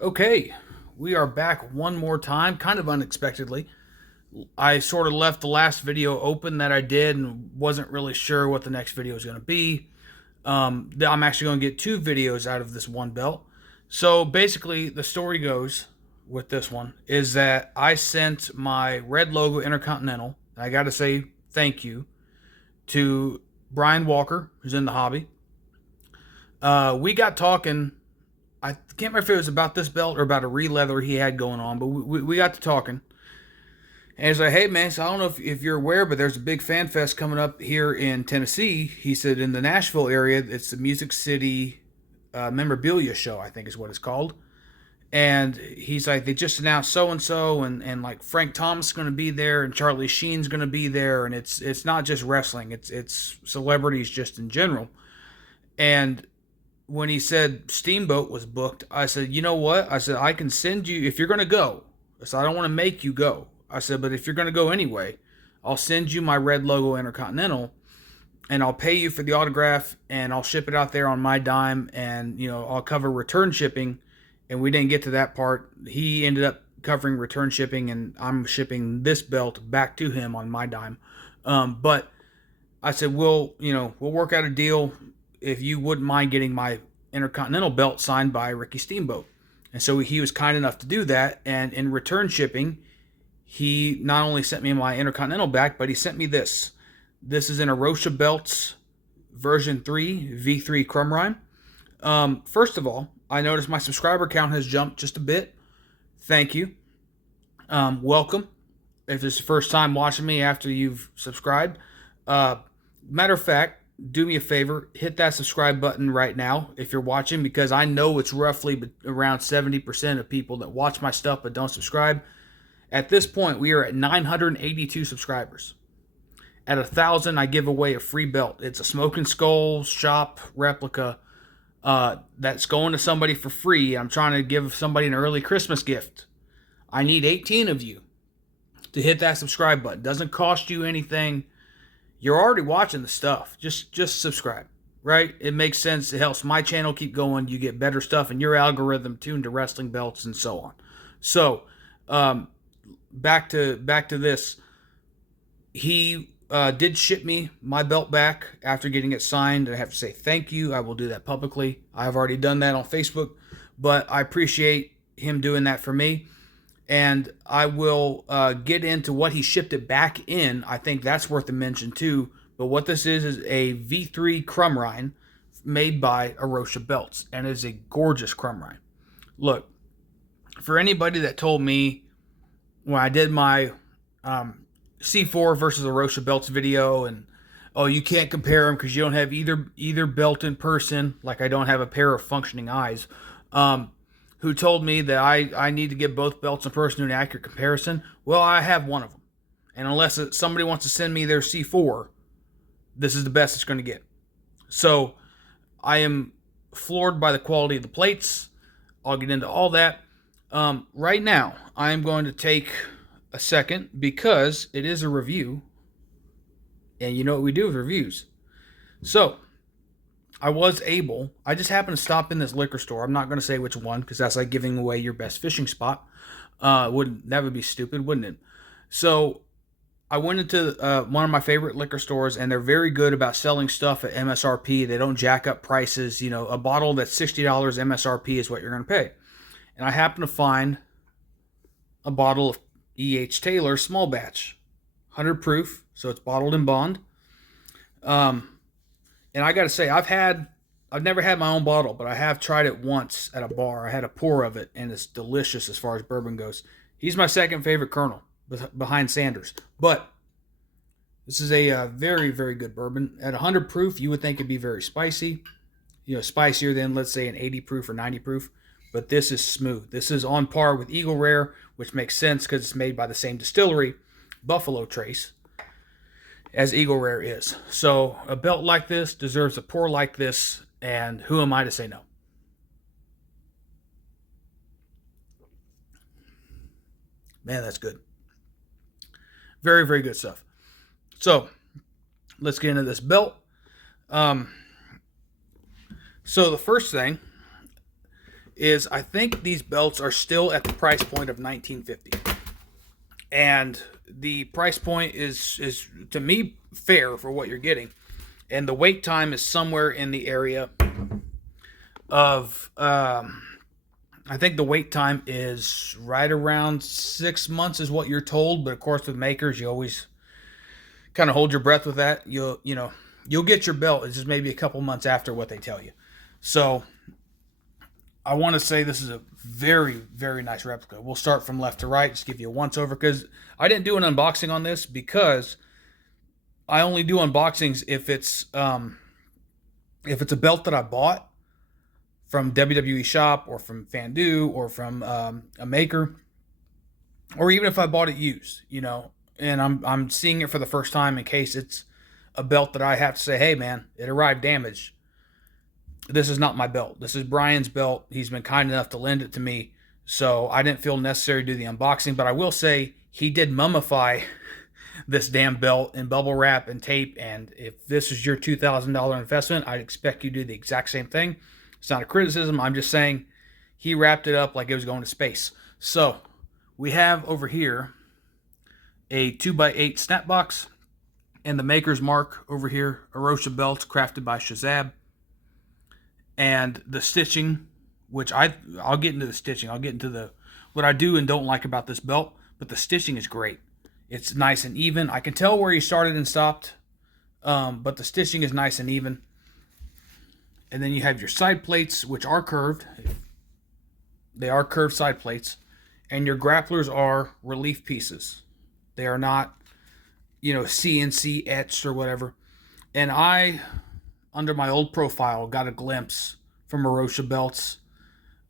Okay, we are back one more time, kind of unexpectedly. I sort of left the last video open that I did and wasn't really sure what the next video was going to be. I'm actually going to get two videos out of this one belt. So basically, the story goes with this one is that I sent my red logo Intercontinental. I got to say thank you to Brian Walker, who's in the hobby. We got talking. I can't remember if it was about this belt or about a re-leather he had going on, but we got to talking. And he's like, hey, man, so I don't know if you're aware, but there's a big fan fest coming up here in Tennessee. He said in the Nashville area, it's the Music City Memorabilia Show, I think is what it's called. And he's like, they just announced so-and-so, and like Frank Thomas is going to be there, and Charlie Sheen's going to be there, and it's not just wrestling, it's celebrities just in general. And when he said Steamboat was booked, I said, you know what? I said, I can send you, if you're going to go. I said, I don't want to make you go. I said, but if you're going to go anyway, I'll send you my red logo Intercontinental, and I'll pay you for the autograph, and I'll ship it out there on my dime, and, I'll cover return shipping. And we didn't get to that part. He ended up covering return shipping, and I'm shipping this belt back to him on my dime. But I said, we'll work out a deal if you wouldn't mind getting my Intercontinental belt signed by Ricky Steamboat. And so he was kind enough to do that. And in return shipping, he not only sent me my Intercontinental back, but he sent me this. This is an Arosha Belts version 3 V3 Crumrine. First of all, I noticed my subscriber count has jumped just a bit. Thank you. Welcome. If it's the first time watching me after you've subscribed. Matter of fact, do me a favor, hit that subscribe button right now if you're watching, because I know it's roughly around 70% of people that watch my stuff but don't subscribe. At this point, we are at 982 subscribers. At 1,000, I give away a free belt. It's a Smoking Skull shop replica that's going to somebody for free. I'm trying to give somebody an early Christmas gift. I need 18 of you to hit that subscribe button. Doesn't cost you anything. You're already watching the stuff. Just subscribe, right? It makes sense. It helps my channel keep going. You get better stuff in your algorithm tuned to wrestling belts and so on. So, back to this. He did ship me my belt back after getting it signed. I have to say thank you. I will do that publicly. I've already done that on Facebook, but I appreciate him doing that for me. And I will get into what he shipped it back in. I think that's worth a mention too. But what this is a V3 Crumrine made by Arosha Belts. And it is a gorgeous Crumrine. Look, for anybody that told me when I did my C4 versus Arosha Belts video, and oh, you can't compare them because you don't have either belt in person, like I don't have a pair of functioning eyes, who told me that I need to get both belts in person to an accurate comparison. Well, I have one of them. And unless somebody wants to send me their C4, this is the best it's going to get. So I am floored by the quality of the plates. I'll get into all that. Right now, I am going to take a second because it is a review. And you know what we do with reviews. So I just happened to stop in this liquor store. I'm not going to say which one because that's like giving away your best fishing spot. That would be stupid, wouldn't it? So I went into one of my favorite liquor stores, and they're very good about selling stuff at MSRP. They don't jack up prices. A bottle that's $60 MSRP is what you're going to pay. And I happened to find a bottle of E.H. Taylor small batch, 100 proof, so it's bottled in bond. And I got to say, I've never had my own bottle, but I have tried it once at a bar. I had a pour of it, and it's delicious as far as bourbon goes. He's my second favorite Colonel, behind Sanders. But this is a very, very good bourbon. At 100 proof, you would think it'd be very spicy. Spicier than, let's say, an 80 proof or 90 proof. But this is smooth. This is on par with Eagle Rare, which makes sense because it's made by the same distillery, Buffalo Trace, as Eagle Rare is. So a belt like this deserves a pour like this, and who am I to say no? Man, that's good. Very, very good stuff. So let's get into this belt. So the first thing is I think these belts are still at the price point of $19.50. And the price point is to me fair for what you're getting. And the wait time is somewhere in the area of I think the wait time is right around 6 months is what you're told, but of course with makers you always kind of hold your breath with that. You'll get your belt. It's just maybe a couple months after what they tell you. So I want to say this is a very, very nice replica. We'll start from left to right, just give you a once over, because I didn't do an unboxing on this because I only do unboxings if it's a belt that I bought from WWE Shop or from Fandu or from a maker, or even if I bought it used, and I'm seeing it for the first time in case it's a belt that I have to say, hey man, it arrived damaged. This is not my belt. This is Brian's belt. He's been kind enough to lend it to me, so I didn't feel necessary to do the unboxing, but I will say he did mummify this damn belt in bubble wrap and tape, and if this is your $2,000 investment, I'd expect you to do the exact same thing. It's not a criticism. I'm just saying he wrapped it up like it was going to space. So we have over here a 2x8 snap box and the maker's mark over here, Arosha belts crafted by Shazab. And the stitching, which I'll get into the stitching. I'll get into what I do and don't like about this belt, but the stitching is great. It's nice and even. I can tell where he started and stopped, but the stitching is nice and even. And then you have your side plates, which are curved. They are curved side plates. And your grapplers are relief pieces. They are not, CNC etched or whatever. And I, under my old profile, got a glimpse from Arosha belts.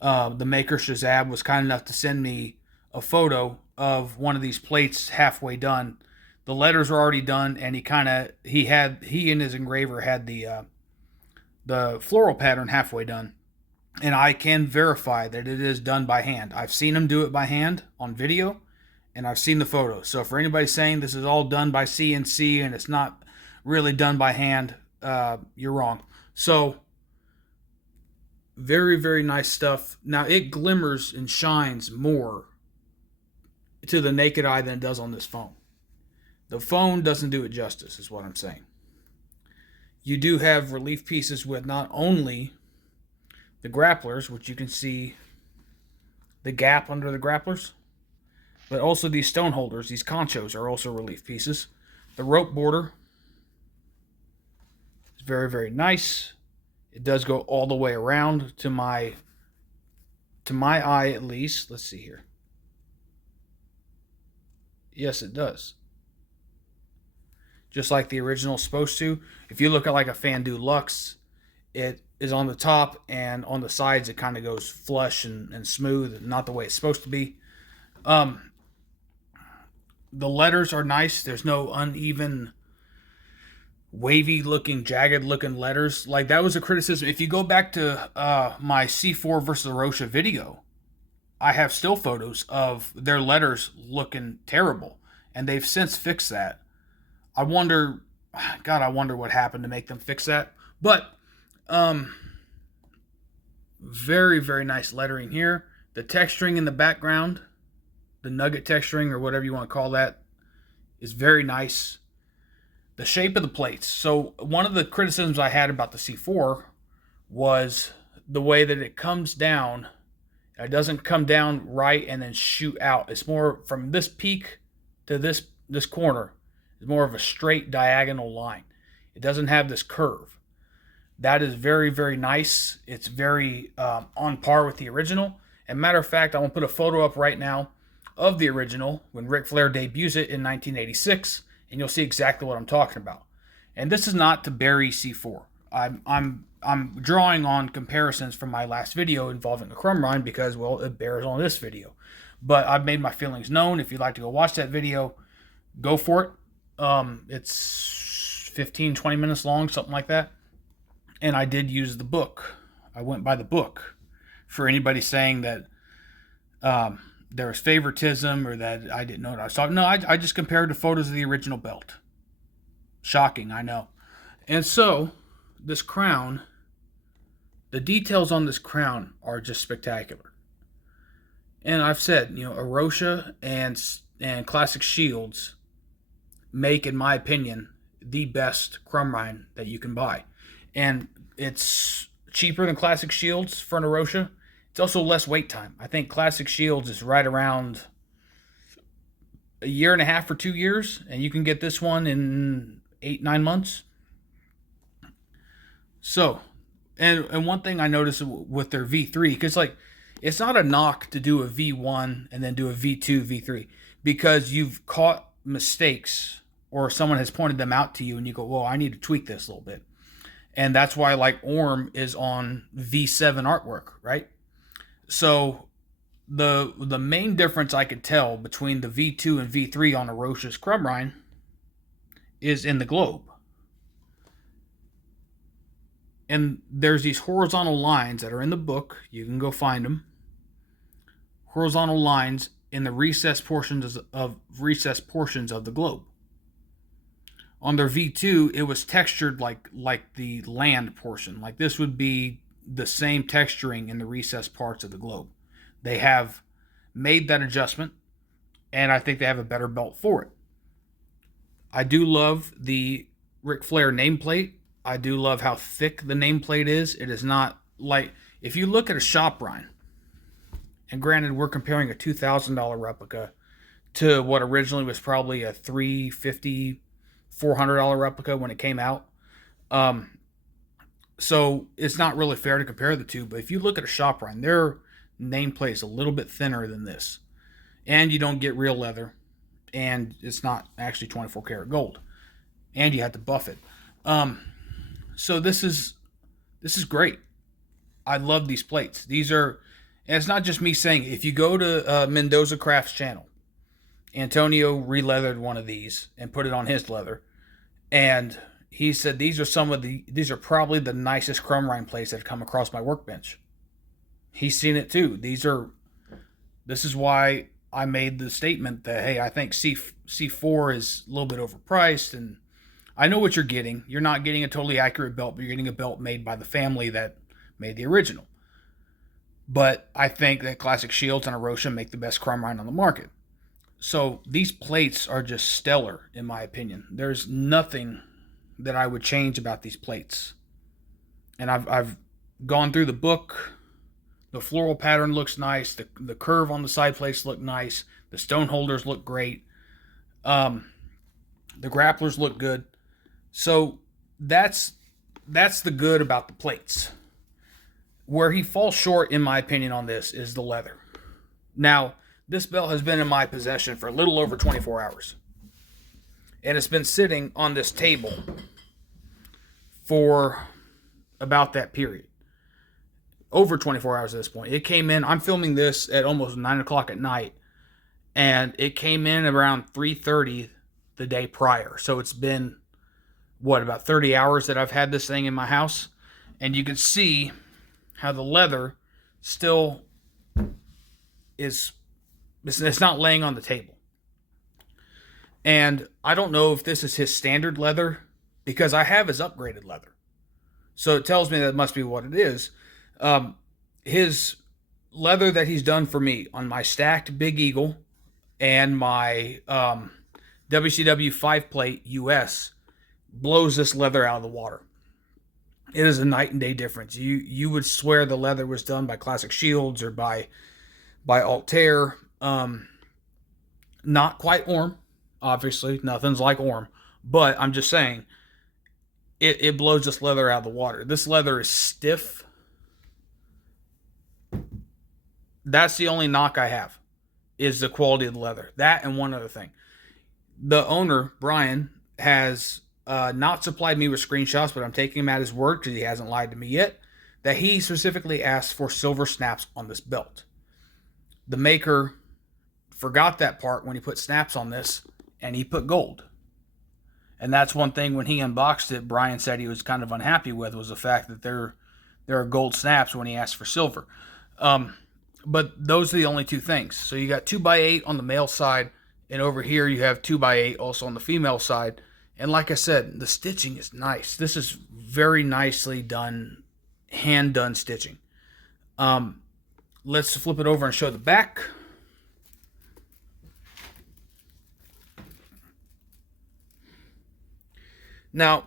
The maker Shazab was kind enough to send me a photo of one of these plates halfway done. The letters were already done, and he and his engraver had the floral pattern halfway done, and I can verify that it is done by hand. I've seen him do it by hand on video, and I've seen the photos. So for anybody saying this is all done by CNC and it's not really done by hand, you're wrong. So very, very nice stuff. Now it glimmers and shines more to the naked eye than it does on this phone. The phone doesn't do it justice, is what I'm saying. You do have relief pieces with not only the grapplers, which you can see the gap under the grapplers, but also these stone holders, these conchos are also relief pieces. The rope border is very, very nice. It does go all the way around to my eye at least. Let's see here. Yes, it does. Just like the original is supposed to. If you look at like a Fandu Luxe, it is on the top, and on the sides it kind of goes flush and smooth, not the way it's supposed to be. The letters are nice. There's no uneven, wavy looking, jagged looking letters. Like that was a criticism. If you go back to my C4 versus Arosha video, I have still photos of their letters looking terrible, and they've since fixed that. I wonder what happened to make them fix that. But very, very nice lettering here. The texturing in the background, the nugget texturing or whatever you want to call that, is very nice. The shape of the plates. So one of the criticisms I had about the C4 was the way that it comes down. It doesn't come down right and then shoot out. It's more from this peak to this corner. It's more of a straight diagonal line. It doesn't have this curve. That is very, very nice. It's very on par with the original. And matter of fact, I'm going to put a photo up right now of the original when Ric Flair debuts it in 1986, and you'll see exactly what I'm talking about. And this is not to bury C4. I'm drawing on comparisons from my last video involving a Crumrine because, well, it bears on this video. But I've made my feelings known. If you'd like to go watch that video, go for it. It's 15, 20 minutes long, something like that. And I did use the book. I went by the book. For anybody saying that there was favoritism or that I didn't know what I was talking. No, I just compared the photos of the original belt. Shocking, I know. And so, this crown The details on this crown are just spectacular. And I've said, Arosha and Classic Shields make, in my opinion, the best Crumrine that you can buy. And it's cheaper than Classic Shields for an Arosha. It's also less wait time. I think Classic Shields is right around a year and a half or 2 years, and you can get this one in 8-9 months. So, and one thing I noticed with their V3, because it's not a knock to do a V1 and then do a V2, V3, because you've caught mistakes or someone has pointed them out to you and you go, well, I need to tweak this a little bit. And that's why Orm is on V7 artwork, right? So the main difference I could tell between the V2 and V3 on Arosha's Crumrine is in the globe. And there's these horizontal lines that are in the book. You can go find them. Horizontal lines in the recessed portions of the globe. On their V2, it was textured like the land portion. Like this would be the same texturing in the recessed parts of the globe. They have made that adjustment, and I think they have a better belt for it. I do love the Ric Flair nameplate. I do love how thick the nameplate is. It is not like, if you look at a shop Rhine, and granted we're comparing a $2,000 replica to what originally was probably a $350, $400 replica when it came out. So it's not really fair to compare the two, but if you look at a shop Rhine, their nameplate is a little bit thinner than this. And you don't get real leather, and it's not actually 24 karat gold. And you have to buff it. So this is great. I love these plates. These are, and it's not just me saying it. If you go to Mendoza Crafts channel, Antonio re-leathered one of these and put it on his leather, and he said these are probably the nicest Crumrine plates that have come across my workbench. He's seen it too. This is why I made the statement that, hey, I think C4 is a little bit overpriced, and I know what you're getting. You're not getting a totally accurate belt, but you're getting a belt made by the family that made the original. But I think that Classic Shields and Arosha make the best Crumrine on the market. So these plates are just stellar, in my opinion. There's nothing that I would change about these plates. And I've gone through the book. The floral pattern looks nice. The curve on the side plates look nice. The stone holders look great. The grapplers look good. So that's the good about the plates. Where he falls short, in my opinion, on this is the leather. Now, this belt has been in my possession for a little over 24 hours. And it's been sitting on this table for about that period. Over 24 hours at this point. It came in, I'm filming this at almost 9 o'clock at night. And it came in around 3:30 the day prior. So it's been, about 30 hours that I've had this thing in my house. And you can see how the leather still is, it's not laying on the table. And I don't know if this is his standard leather, because I have his upgraded leather. So it tells me that must be what it is. His leather that he's done for me on my stacked Big Eagle and my WCW 5-plate US blows this leather out of the water. It is a night and day difference. You would swear the leather was done by Classic Shields or by Altair. Not quite Orm, obviously. Nothing's like Orm. But I'm just saying, it blows this leather out of the water. This leather is stiff. That's the only knock I have, is the quality of the leather. That and one other thing. The owner, Brian, has not supplied me with screenshots, but I'm taking him at his word, because he hasn't lied to me yet, that he specifically asked for silver snaps on this belt. The maker forgot that part when he put snaps on this, and he put gold. And that's one thing when he unboxed it, Brian said he was kind of unhappy with, was the fact that there are gold snaps when he asked for silver. But those are the only two things. So you got 2x8 on the male side, and over here you have 2x8 also on the female side. And like I said, the stitching is nice. This is very nicely done hand done stitching. Let's flip it over and show the back. Now,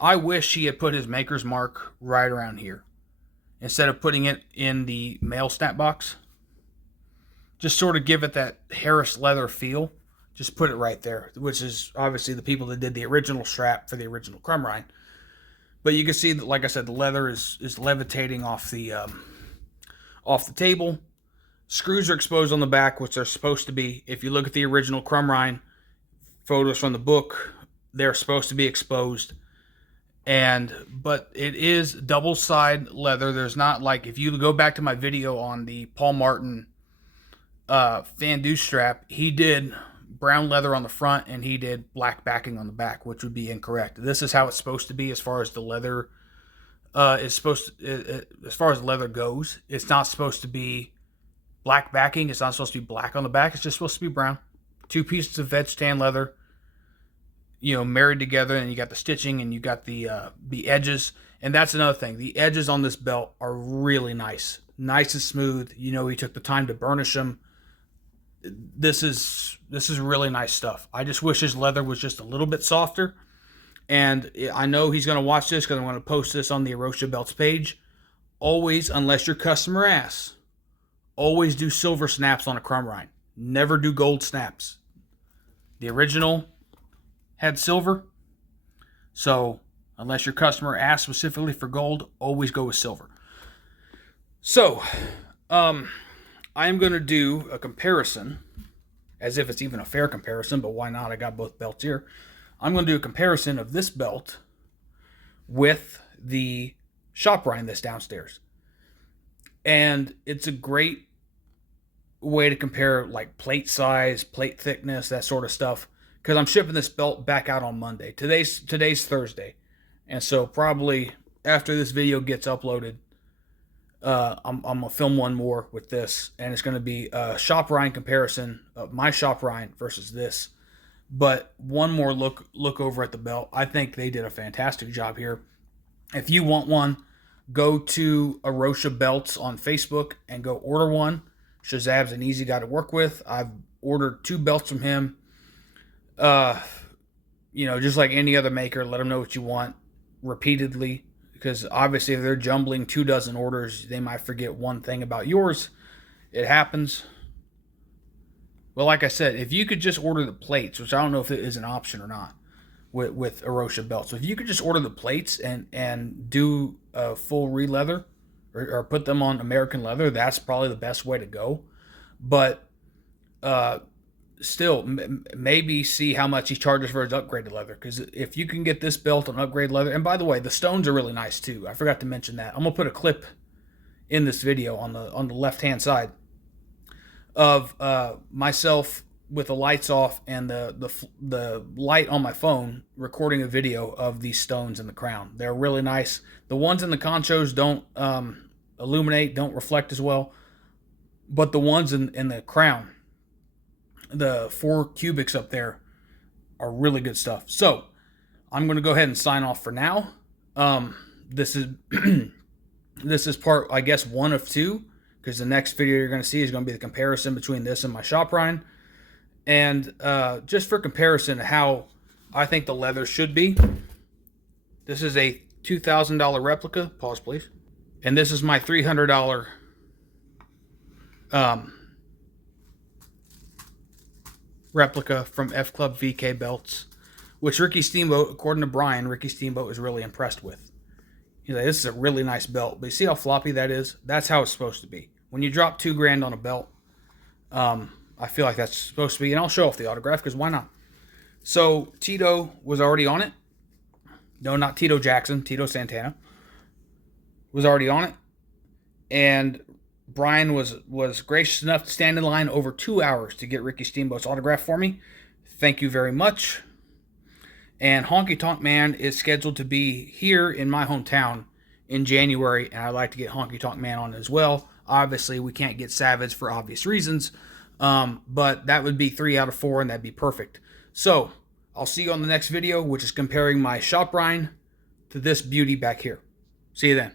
I wish he had put his maker's mark right around here instead of putting it in the male snap box. Just sort of give it that Harris leather feel. Just put it right there, which is obviously the people that did the original strap for the original Crumrine. But you can see that, like I said, the leather is levitating off the table. Screws are exposed on the back, which they're supposed to be. If you look at the original Crumrine photos from the book, they're supposed to be exposed. But it is double side leather. There's not, like, if you go back to my video on the Paul Martin Fan strap, he did brown leather on the front and he did black backing on the back, which would be incorrect. This is how it's supposed to be as far as the leather as far as leather goes. It's not supposed to be black backing. It's not supposed to be black on the back. It's just supposed to be brown. 2 pieces of veg tan leather, married together, and you got the stitching and you got the edges. And that's another thing. The edges on this belt are really nice. Nice and smooth. He took the time to burnish them. This is really nice stuff. I just wish his leather was just a little bit softer. And I know he's going to watch this because I'm going to post this on the Arosha Belts page. Always, unless your customer asks, always do silver snaps on a Crumrine. Never do gold snaps. The original had silver. So, unless your customer asks specifically for gold, always go with silver. So, I am going to do a comparison, as if it's even a fair comparison, but why not? I got both belts here. I'm going to do a comparison of this belt with the Shoprine that's downstairs. And it's a great way to compare, like, plate size, plate thickness, that sort of stuff. Because I'm shipping this belt back out on Monday. Today's Thursday. And so probably after this video gets uploaded, I'm going to film one more with this. And it's going to be a Shoprine comparison of my Shoprine versus this. But one more look over at the belt. I think they did a fantastic job here. If you want one, go to Arosha Belts on Facebook and go order one. Shazab's an easy guy to work with. I've ordered 2 belts from him. Just like any other maker, let them know what you want repeatedly. Because obviously if they're jumbling 2 dozen orders, they might forget one thing about yours. It happens. But like I said, if you could just order the plates, which I don't know if it is an option or not with Arosha belts. So if you could just order the plates and do a full re-leather or put them on American leather, that's probably the best way to go. But still, maybe see how much he charges for his upgraded leather. Because if you can get this belt on upgraded leather, and by the way, the stones are really nice too. I forgot to mention that. I'm going to put a clip in this video on the left-hand side of myself with the lights off and the light on my phone recording a video of these stones in the crown. They're really nice. The ones in the conchos don't illuminate, don't reflect as well, but the ones in the crown, the 4 cubics up there, are really good stuff. So I'm going to go ahead and sign off for now. This is this is part, I guess, 1 of 2. Because the next video you're going to see is going to be the comparison between this and my Shoprine. And just for comparison how I think the leather should be, this is a $2,000 replica. Pause, please. And this is my $300 replica from F Club VK belts, which Ricky Steamboat, according to Brian, Ricky Steamboat is really impressed with. He's like, this is a really nice belt. But you see how floppy that is? That's how it's supposed to be. When you drop $2,000 on a belt, I feel like that's supposed to be. And I'll show off the autograph, because why not? So Tito was already on it. No, not Tito Jackson. Tito Santana was already on it. And Brian was gracious enough to stand in line over 2 hours to get Ricky Steamboat's autograph for me. Thank you very much. And Honky Tonk Man is scheduled to be here in my hometown in January, and I'd like to get Honky Tonk Man on as well. Obviously, we can't get Savage for obvious reasons, but that would be 3 out of 4, and that'd be perfect. So, I'll see you on the next video, which is comparing my Shoprine to this beauty back here. See you then.